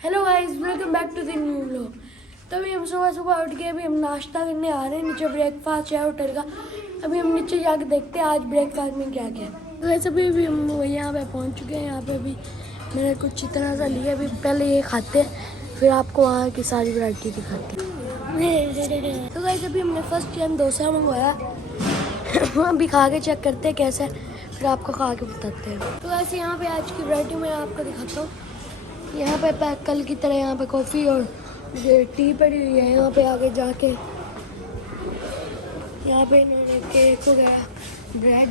Hello guys, welcome back to the new vlog. तभी हम सुबह सुबह उठ के अभी हम नाश्ता करने आ रहे हैं। नीचे ब्रेकफास्ट है होटल का। अभी हम नीचे जाके देखते हैं आज ब्रेकफास्ट में क्या क्या है। तो वैसे भी हम यहाँ पे पहुँच चुके हैं। यहाँ पे अभी मैंने कुछ इतना सा लिया। अभी पहले ये खाते हैं, फिर आपको वहाँ की सारी वैरायटी दिखाते हैं। तो वैसे अभी हमने फर्स्ट टाइम डोसा मंगवाया। अभी खा के चेक करते हैं कैसा है, फिर आपको खा के बताते हैं। तो वैसे यहाँ पे आज की वैरायटी मैं आपको दिखाता हूँ। यहाँ पे पैक कल की तरह यहाँ पे कॉफ़ी और टी पड़ी हुई है। यहाँ पे आगे जाके यहाँ पे इन्होंने केक वगैरह, ब्रेड,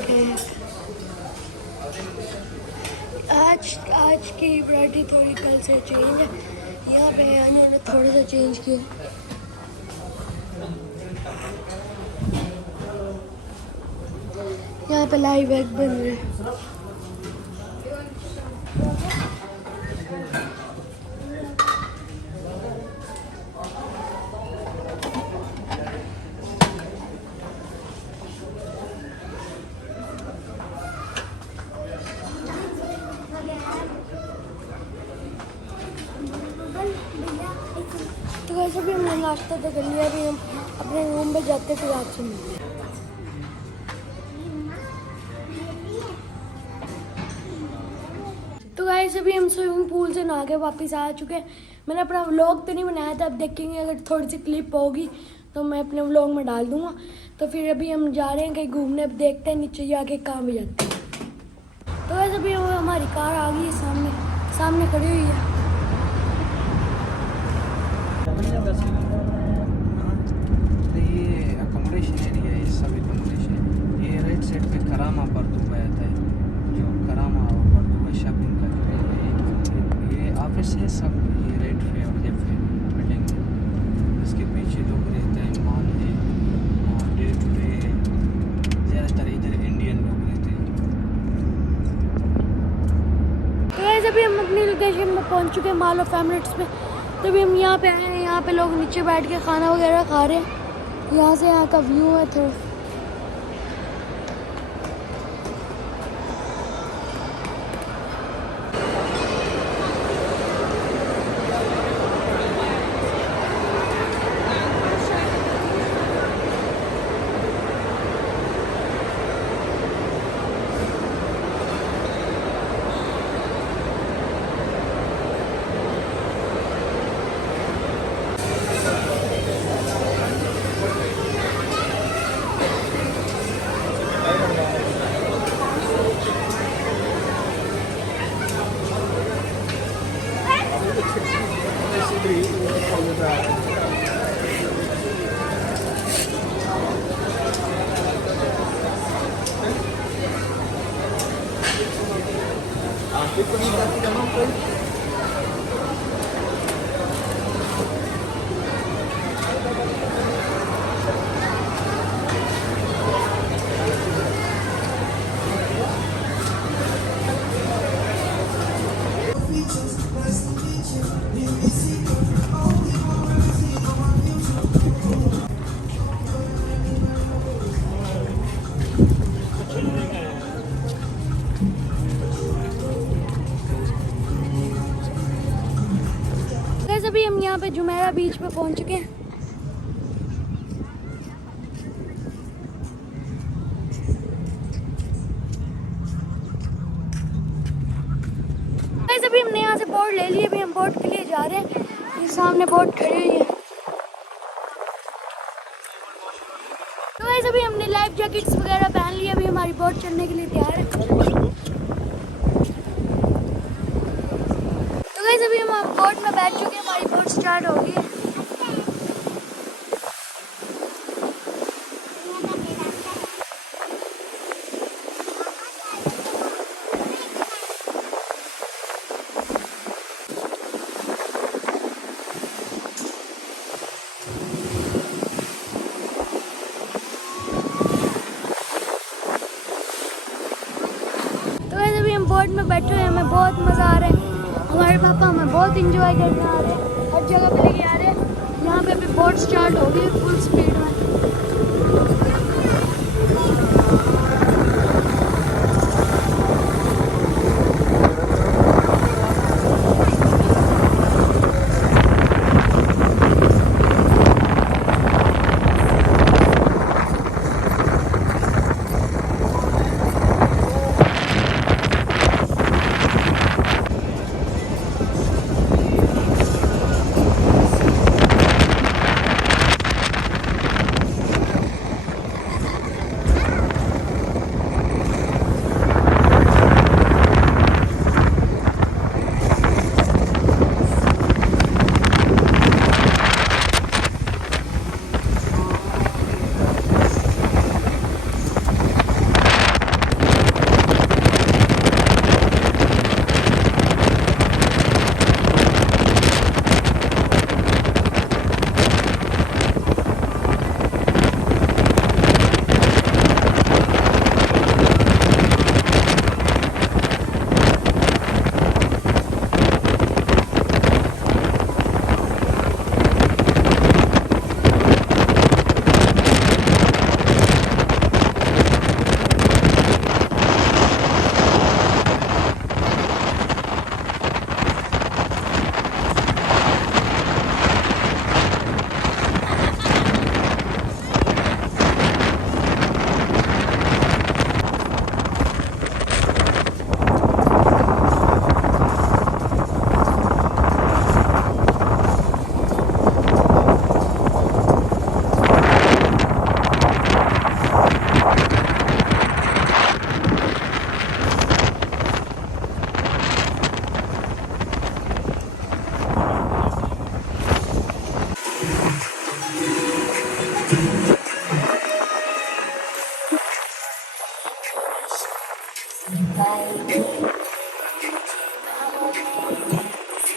केक। आज की वैरायटी थोड़ी कल से चेंज है। यहाँ पे इन्होंने थोड़ा सा चेंज किया। यहाँ पे लाइव एग बन रहे हैं। तो वैसे भी हमने नाश्ता तो कर लिया। अभी हम अपने रूम में जाते फिर आपसे मिलते हैं। तो वैसे भी हम स्विमिंग पूल से नहा के वापस आ चुके हैं। मैंने अपना व्लॉग तो नहीं बनाया था, अब देखेंगे अगर थोड़ी सी क्लिप होगी तो मैं अपने व्लॉग में डाल दूँगा। तो फिर अभी हम जा रहे हैं कहीं घूमने। अब देखते हैं नीचे जाके कहाँ भी जाते हैं। तो वैसे भी हमारी कार आ गई है, सामने खड़ी हुई है। ये अकोमोडेशन एरिया है, सब अकोमोडेशन। ये राइट साइड पे करामा बर्दुबा आता है, जो करामा और बर्दुबा शॉपिंग का जो है ये ऑफिस है सब। ये राइट पे और लेफ्ट पे बिल्डिंग है। इसके पीछे लोग रहते हैं, मॉल है, डे टू डे ज़्यादातर इधर इंडियन लोग रहते हैं। तो वैसे भी हम अपनी लोकेशन में पहुंच चुके हैं, मॉल ऑफ एमिरेट्स में। तभी हम यहाँ पे आए हैं। यहाँ पे लोग नीचे बैठ के खाना वगैरह खा रहे हैं। यहाँ से यहाँ का व्यू है थोड़ा। वैसे भी हम यहाँ पे जुमेरा बीच पे पहुँच चुके हैं। वैसे भी हमने यहाँ से बोट ले लिए। अभी हम बोट के लिए जा रहे हैं। ये सामने बोट खड़ी हुई है। तो वैसे भी हमने लाइफ जैकेट्स वगैरह पहन लिए। अभी हमारी बोट चलने के लिए तैयार है। तो वैसे भी हम बोट में बैठ चुके हैं। हमारी बोट स्टार्ट हो गई है। तो वैसे भी हम बोट में बैठे हुए हैं। हमें बहुत मज़ा आ रहा है। हमारे पापा हमें बहुत इंजॉय करने आ रहे हैं, हर जगह पे लेके आ रहे हैं। यहाँ पे अभी बोट स्टार्ट हो गई फुल स्पीड में।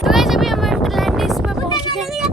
तो वैसे भी हम अटलांटिस में पहुंच गए